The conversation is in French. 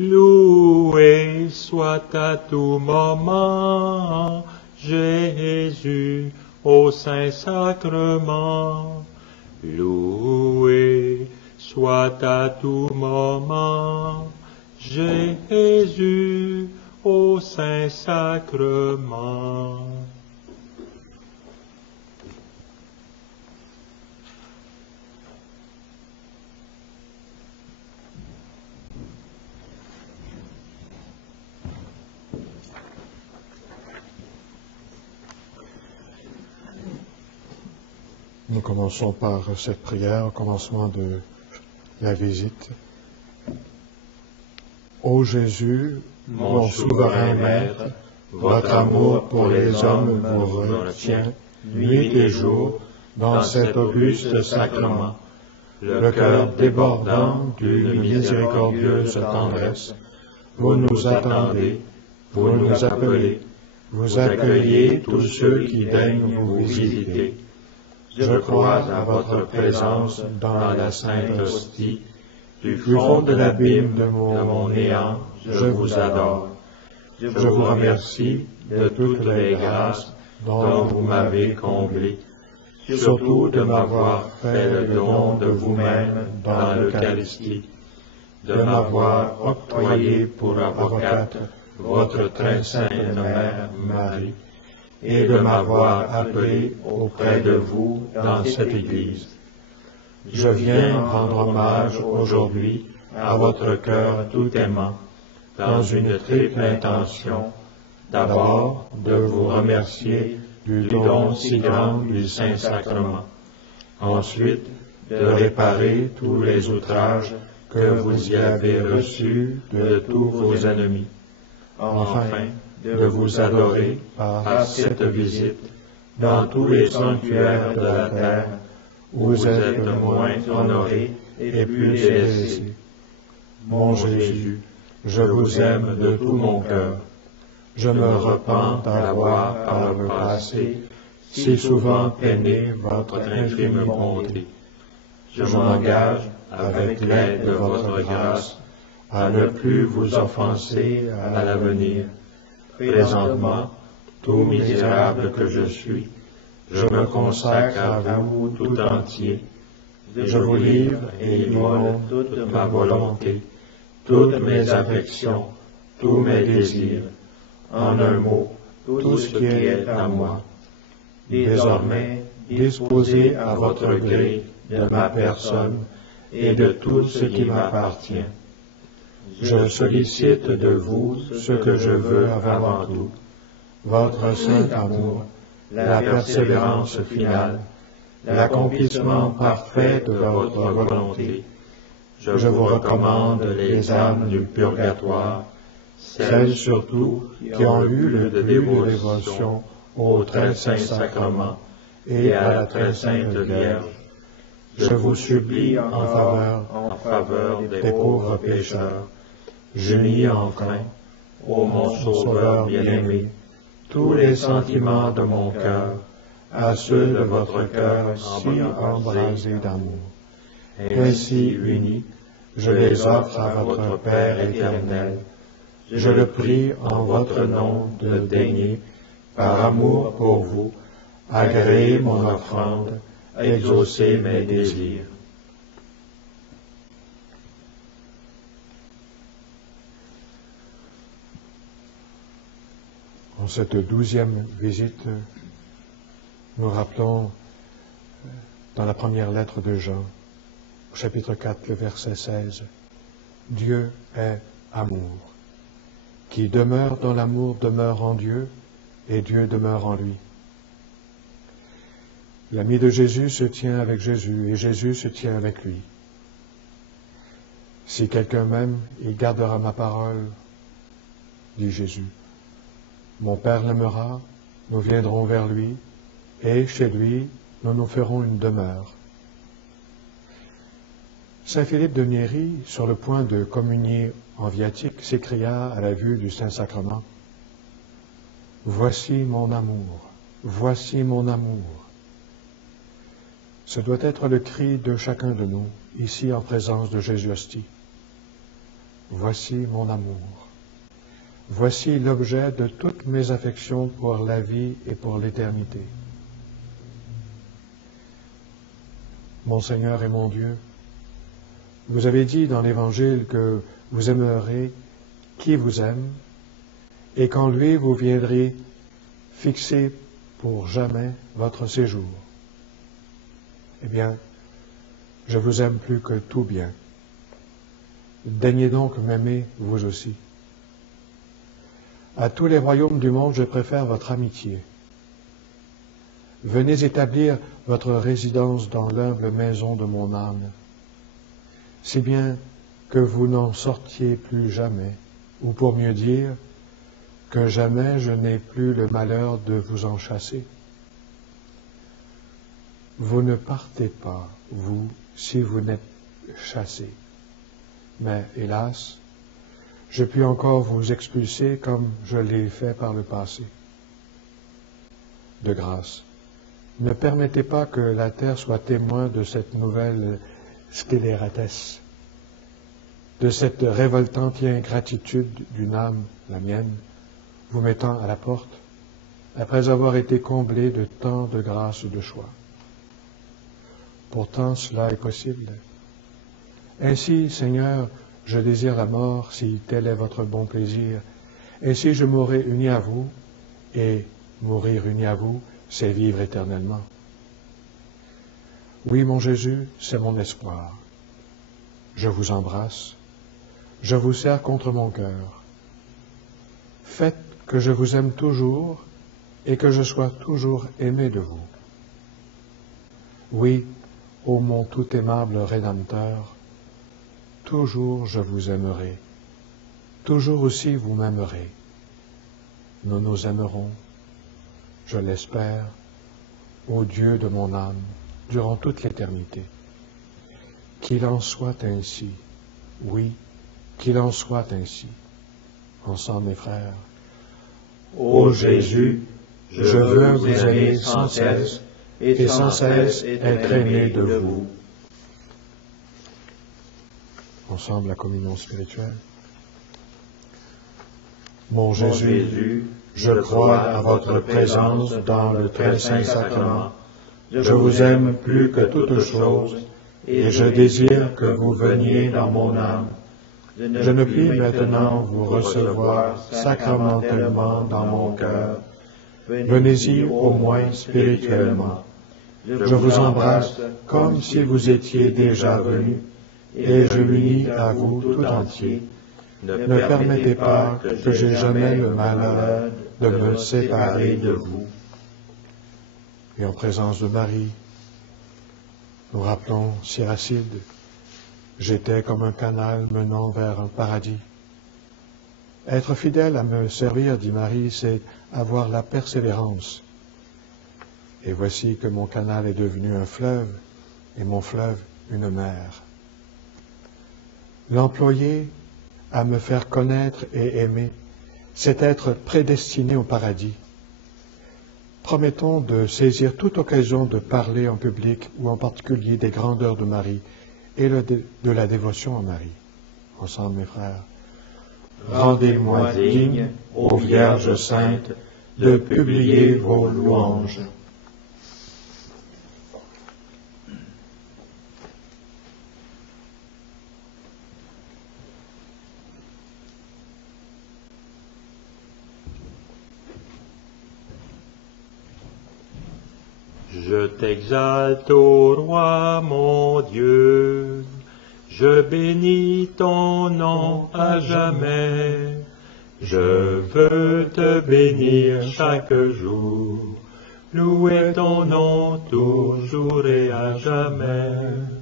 Loué soit à tout moment Jésus au Saint-Sacrement. Loué soit à tout moment Jésus au Saint-Sacrement. Nous commençons par cette prière au commencement de la visite. Ô Jésus, mon souverain Maître, votre amour pour les hommes vous retient nuit et jour dans cet auguste sacrement. Le cœur débordant d'une miséricordieuse tendresse, vous nous attendez, vous nous appelez, vous accueillez tous ceux qui daignent vous visiter. Je crois à votre présence dans la Sainte Hostie. Du fond de l'abîme de mon néant, je vous adore. Je vous remercie de toutes les grâces dont vous m'avez comblé, surtout de m'avoir fait le don de vous-même dans l'Eucharistie, de m'avoir octroyé pour avocate votre très sainte Mère Marie, et de m'avoir appelé auprès de vous dans cette Église. Je viens rendre hommage aujourd'hui à votre cœur tout aimant, dans une triple intention. D'abord, de vous remercier du don si grand du Saint-Sacrement. Ensuite, de réparer tous les outrages que vous y avez reçus de tous vos ennemis. Enfin, de vous adorer par cette visite dans tous les sanctuaires de la terre où vous êtes le moins honoré et plus délaissé. Mon Jésus, je vous aime de tout mon cœur. Je me repens d'avoir, par le passé, si souvent peiné votre infime bonté. Je m'engage, avec l'aide de votre grâce, à ne plus vous offenser à l'avenir. Présentement, tout misérable que je suis, je me consacre à vous tout entier. Je vous livre et immole toute ma volonté, toutes mes affections, tous mes désirs, en un mot, tout ce qui est à moi. Désormais, disposez à votre gré de ma personne et de tout ce qui m'appartient. Je sollicite de vous ce que je veux avant tout, votre saint amour, la persévérance finale, l'accomplissement parfait de votre volonté. Je vous recommande les âmes du purgatoire, celles surtout qui ont eu le plus de dévotion au très saint sacrement et à la très sainte Vierge. Je vous supplie en faveur des pauvres pécheurs. J'unis enfin, ô mon Sauveur bien-aimé, tous les sentiments de mon cœur à ceux de votre cœur si embrasé d'amour. Ainsi unis, je les offre à votre Père éternel. Je le prie en votre nom de daigner, par amour pour vous, agréer mon offrande, exaucer mes désirs. En cette 12e visite, nous rappelons dans la première lettre de Jean, au chapitre 4, le verset 16, « Dieu est amour. Qui demeure dans l'amour demeure en Dieu, et Dieu demeure en lui. » L'ami de Jésus se tient avec Jésus, et Jésus se tient avec lui. Si quelqu'un m'aime, il gardera ma parole, dit Jésus. Mon Père l'aimera, nous viendrons vers lui, et chez lui, nous nous ferons une demeure. Saint Philippe de Néri, sur le point de communier en viatique, s'écria à la vue du Saint-Sacrement, « Voici mon amour, voici mon amour. » Ce doit être le cri de chacun de nous, ici en présence de Jésus Hostie. voici mon amour. Voici l'objet de toutes mes affections pour la vie et pour l'éternité. Mon Seigneur et mon Dieu, vous avez dit dans l'Évangile que vous aimerez qui vous aime, et qu'en lui vous viendrez fixer pour jamais votre séjour. Eh bien, je vous aime plus que tout bien. Daignez donc m'aimer vous aussi. À tous les royaumes du monde, je préfère votre amitié. Venez établir votre résidence dans l'humble maison de mon âme, si bien que vous n'en sortiez plus jamais, ou pour mieux dire, que jamais je n'ai plus le malheur de vous en chasser. Vous ne partez pas, vous, si vous n'êtes chassés. Mais, hélas, je puis encore vous expulser comme je l'ai fait par le passé. De grâce, ne permettez pas que la terre soit témoin de cette nouvelle scélératesse, de cette révoltante ingratitude d'une âme, la mienne, vous mettant à la porte, après avoir été comblé de tant de grâces de choix. Pourtant, cela est possible. Ainsi, Seigneur, je désire la mort, si tel est votre bon plaisir. Ainsi, je mourrai uni à vous, et mourir uni à vous, c'est vivre éternellement. Oui, mon Jésus, c'est mon espoir. Je vous embrasse, je vous serre contre mon cœur. Faites que je vous aime toujours et que je sois toujours aimé de vous. Oui, ô mon tout aimable Rédempteur, toujours je vous aimerai, toujours aussi vous m'aimerez. Nous nous aimerons, je l'espère, ô Dieu de mon âme, durant toute l'éternité. Qu'il en soit ainsi, oui, qu'il en soit ainsi. Ensemble, mes frères. Ô Jésus, je veux vous aimer sans cesse, et sans cesse être aimé de vous. Ensemble, la communion spirituelle. Mon Jésus, je crois à votre présence dans le très saint sacrement. Je vous aime plus que toute chose, et je désire que vous veniez dans mon âme. Je ne puis maintenant vous recevoir sacramentellement dans mon cœur. Venez-y au moins spirituellement. Je vous embrasse comme si vous étiez déjà venu, et je m'unis à vous tout entier. Ne permettez pas que j'aie jamais le malheur de me séparer de vous. Et en présence de Marie, nous rappelons Siracide, j'étais comme un canal menant vers un paradis. Être fidèle à me servir, dit Marie, c'est avoir la persévérance. Et voici que mon canal est devenu un fleuve, et mon fleuve une mer. L'employer à me faire connaître et aimer, c'est être prédestiné au paradis. Promettons de saisir toute occasion de parler en public ou en particulier des grandeurs de Marie et de la dévotion à Marie. Ensemble, mes frères. Rendez-moi digne, ô Vierge sainte, de publier vos louanges. Je t'exalte, ô roi mon Dieu, je bénis ton nom à jamais. Je veux te bénir chaque jour, louer ton nom toujours et à jamais.